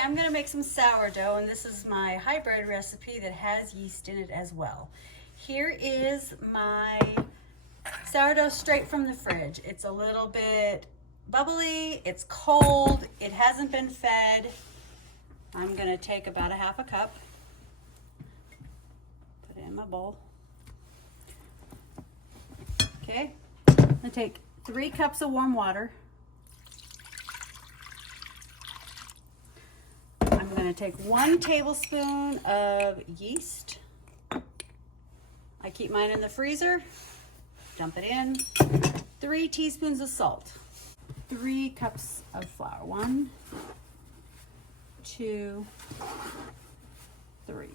Okay, I'm gonna make some sourdough, and this is my hybrid recipe that has yeast in it as well. Here is my sourdough straight from the fridge. It's a little bit bubbly, it's cold, it hasn't been fed. I'm gonna take about a half a cup, put it in my bowl. Okay, I'm gonna take 3 cups of warm water. I'm gonna take 1 tablespoon of yeast. I keep mine in the freezer. Dump it in. 3 teaspoons of salt. 3 cups of flour. 1, 2, 3.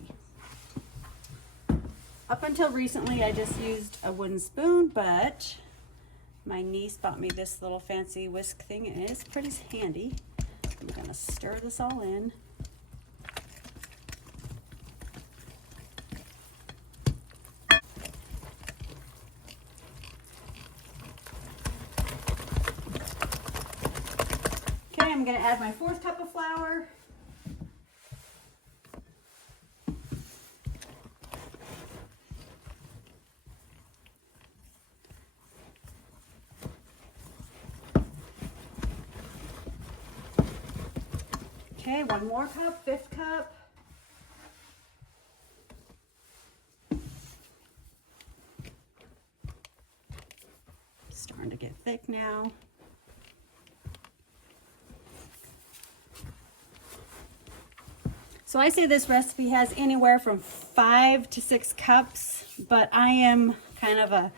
Up until recently, I just used a wooden spoon, but my niece bought me this little fancy whisk thing, and it's pretty handy. I'm gonna stir this all in. Okay, I'm gonna add my 4th cup of flour. Okay, 1 more cup, 5th cup. Starting to get thick now. So I say this recipe has anywhere from 5 to 6 cups, but I am kind of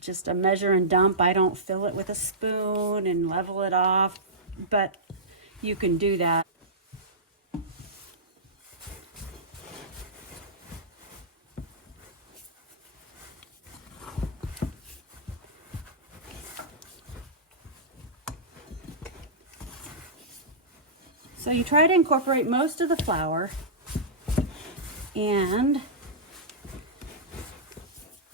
just a measure and dump. I don't fill it with a spoon and level it off, but you can do that. So you try to incorporate most of the flour, and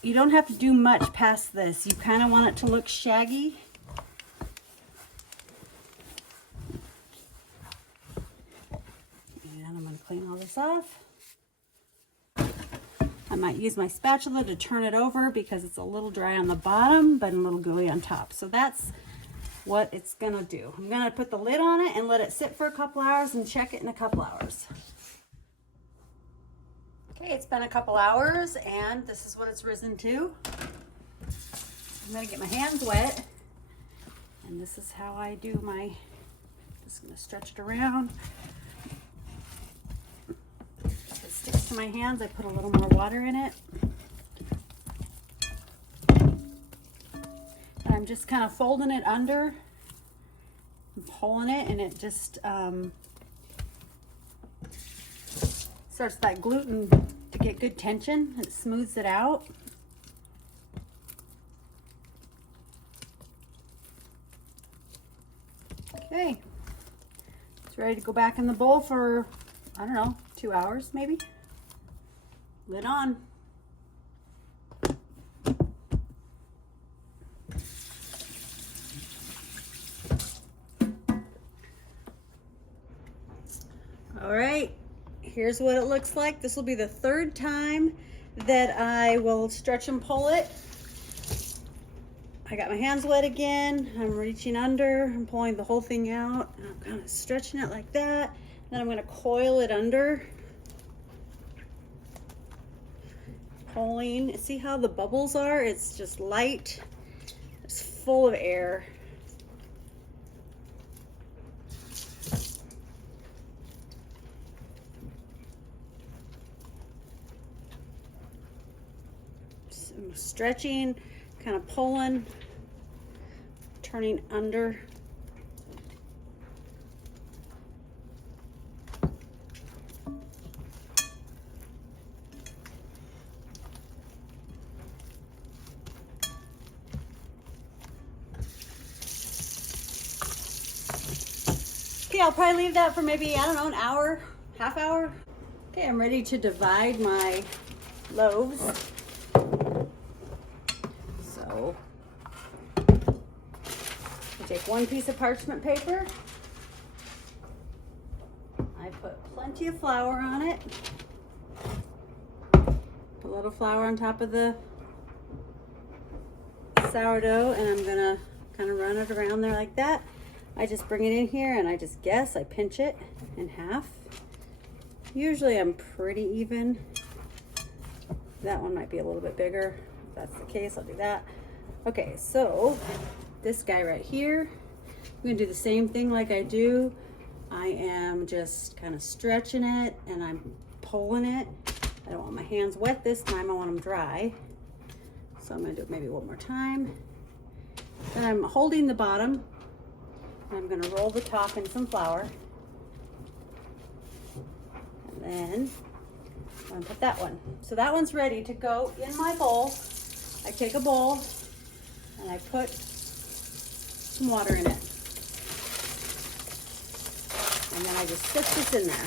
you don't have to do much past this. You kind of want it to look shaggy. And I'm going to clean all this off. I might use my spatula to turn it over because it's a little dry on the bottom, but a little gooey on top. So that's what it's gonna do. I'm gonna put the lid on it and let it sit for a couple hours and check it in a couple hours. Okay, it's been a couple hours and this is what it's risen to. I'm gonna get my hands wet, and this is how I do my, just gonna stretch it around. If it sticks to my hands, I put a little more water in it. I'm just kind of folding it under and pulling it, and it just starts that gluten to get good tension. It smooths it out. Okay, it's ready to go back in the bowl for, I don't know, 2 hours maybe. Lid on. All right, here's what it looks like. This will be the 3rd time that I will stretch and pull it. I got my hands wet again. I'm reaching under, I'm pulling the whole thing out. And I'm kind of stretching it like that. Then I'm gonna coil it under. Pulling, see how the bubbles are? It's just light, it's full of air. Stretching, kind of pulling, turning under. Okay, I'll probably leave that for maybe, I don't know, an hour, half hour. Okay, I'm ready to divide my loaves. So I take 1 piece of parchment paper, I put plenty of flour on it. Put a little flour on top of the sourdough, and I'm gonna kind of run it around there like that. I just bring it in here and I pinch it in half. Usually I'm pretty even. That one might be a little bit bigger. If that's the case, I'll do that. Okay, so this guy right here, I'm gonna do the same thing like I do. I am just kind of stretching it and I'm pulling it. I don't want my hands wet this time, I want them dry. So I'm gonna do it maybe one more time. Then I'm holding the bottom. And I'm gonna roll the top in some flour. And then I'm gonna put that one. So that one's ready to go in my bowl. I take a bowl and I put some water in it. And then I just stick this in there.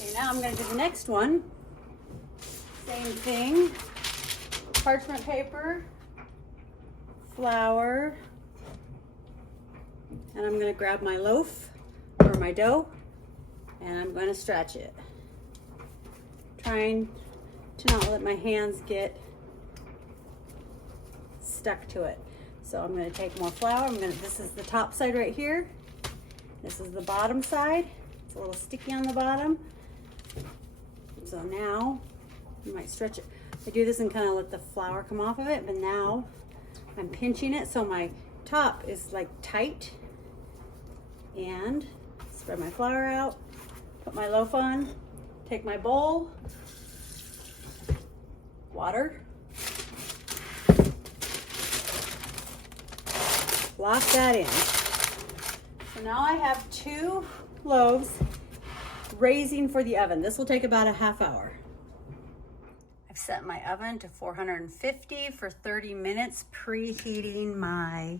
Okay, now I'm gonna do the next one. Same thing, parchment paper, flour, and I'm gonna grab my loaf or my dough and I'm gonna stretch it. Trying to not let my hands get stuck to it. So I'm gonna take more flour. This is the top side right here. This is the bottom side. It's a little sticky on the bottom. So now, you might stretch it. I do this and kind of let the flour come off of it, but now I'm pinching it so my top is like tight. And spread my flour out, put my loaf on, take my bowl, water, lock that in. So now I have 2 loaves raising for the oven. This will take about a half hour. I've set my oven to 450 for 30 minutes, preheating my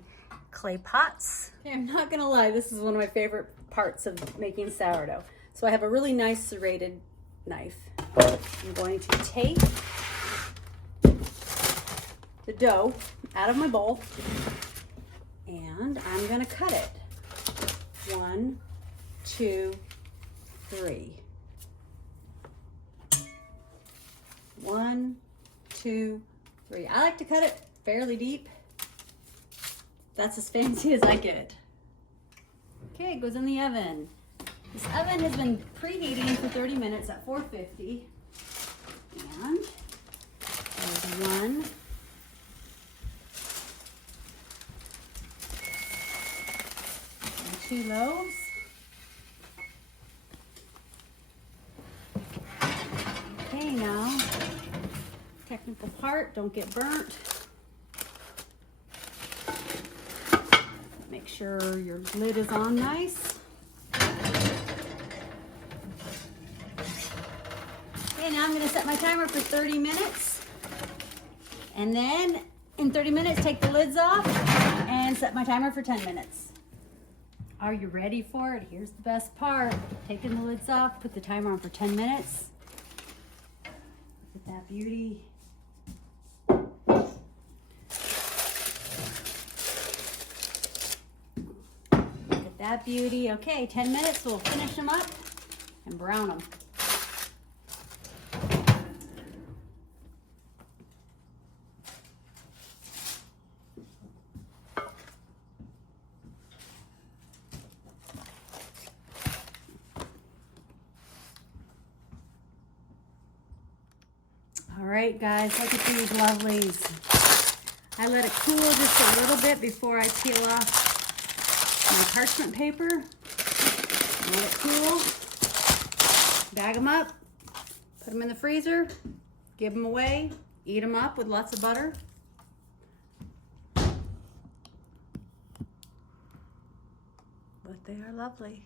clay pots. Okay, I'm not gonna lie, this is one of my favorite parts of making sourdough. So I have a really nice serrated knife. I'm going to take the dough out of my bowl and I'm gonna cut it. 1, 2, 3. 1, 2, 3. I like to cut it fairly deep. That's as fancy as I get. Okay, it goes in the oven. This oven has been preheating for 30 minutes at 450. And there's 1. And 2 loaves. Okay, now, technical part, don't get burnt. Make sure your lid is on nice. Okay, now I'm gonna set my timer for 30 minutes. And then in 30 minutes, take the lids off and set my timer for 10 minutes. Are you ready for it? Here's the best part. Taking the lids off, put the timer on for 10 minutes. Look at that beauty. That beauty. Okay, 10 minutes, we'll finish them up and brown them. All right, guys, look at these lovelies. I let it cool just a little bit before I peel off my parchment paper. Let it cool. Bag them up. Put them in the freezer. Give them away. Eat them up with lots of butter. But they are lovely.